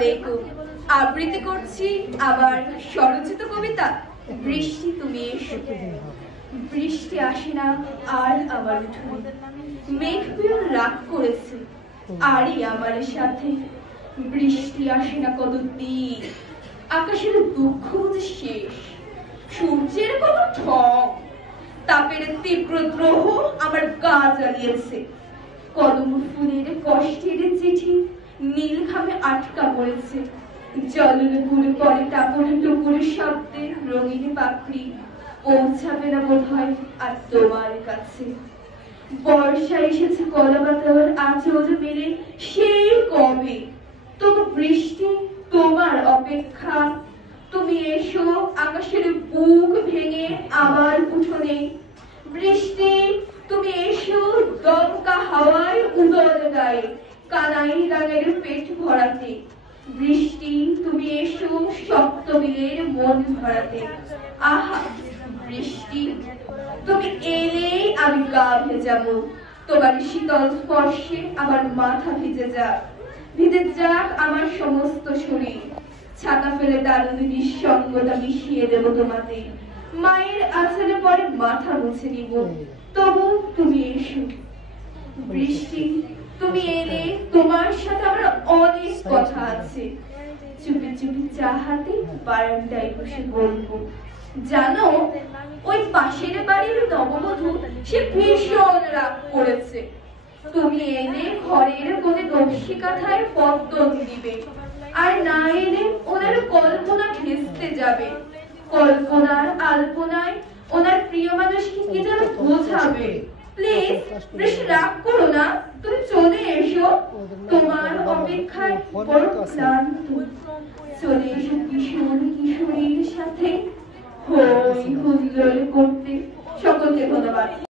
আলাইকুম। আবৃত্তি করছি আবার স্বরচিত কবিতা বৃষ্টি তুমি এসো। বৃষ্টি আসে না আর আমার উঠোনে, মেঘ পিয়ন রাগ করেছে আরই আমার সাথে। বৃষ্টি আসে না কতদিন, আকাশের দুঃখ বুঝি শেষ, সূর্যের কত ঠক, তাপের তীব্র দ্রোহ আমার গা জ্বালিয়েছে। কদম ফুলের কষ্টের চিঠি নীল খামে আটকা পড়েছে, জলনে পুরে পরে টাপুরে টুপুরে শব্দে রঙিন পাখড়ি পৌঁছাবে না বোধ হয় আর তোমার কাছে। বর্ষা এসেছে কলা পাতার আঁচল মেলে সেই কবে, তবু বৃষ্টি তোমার অপেক্ষা। তুমি এসো আকাশের বুক ভেঙে আমার উঠোনে। বৃষ্টি তুমি এসো দমকা হাওয়ায় উদল গায়ে, কানাই রাঙের পেট ভরাতে। বৃষ্টি তুমি এসো শক্ত বিলের মন ভরাতে। আহা বৃষ্টি তুমি এলেই আমি গা ভেজাবো, তোমার শীতল স্পর্শে আমার মাথা ভিজে যাক, ভিজে যাক আমার সমস্ত শরীর। ছাতা ফেলে দারুণ নিঃসঙ্গতা মিশিয়ে দেব তোমাতে, মায়ের আঁচলে পরে মাথা মুছে নিব, তবু তুমি এসো। বৃষ্টি তুমি এলে তোমার সাথে আমার অনেক কথা আছে, চুপি চুপি চা হাতে বারান্দায় বসে বলবো। জানো ওই পাশের বাড়ির নববধূ সে ভীষণ রাগ করেছে, তুমি এলে ঘরের কোণে নকশি কাঁথায় পদ্ম দিবে, আর না এলে ওনার কল্পনা ভেস্তে যাবে। কল্পনার আলপনায় ওনার প্রিয় মানুষকে কি যেন বোঝাবে। প্লিজ বেশি রাগ করো না, তুমি চলে এসো, তোমার অপেক্ষায় বড় ক্লান্ত। চলে এসো কিশোর কিশোরীর সাথে হই হুল্লোড় করতে। সকলকে ধন্যবাদ।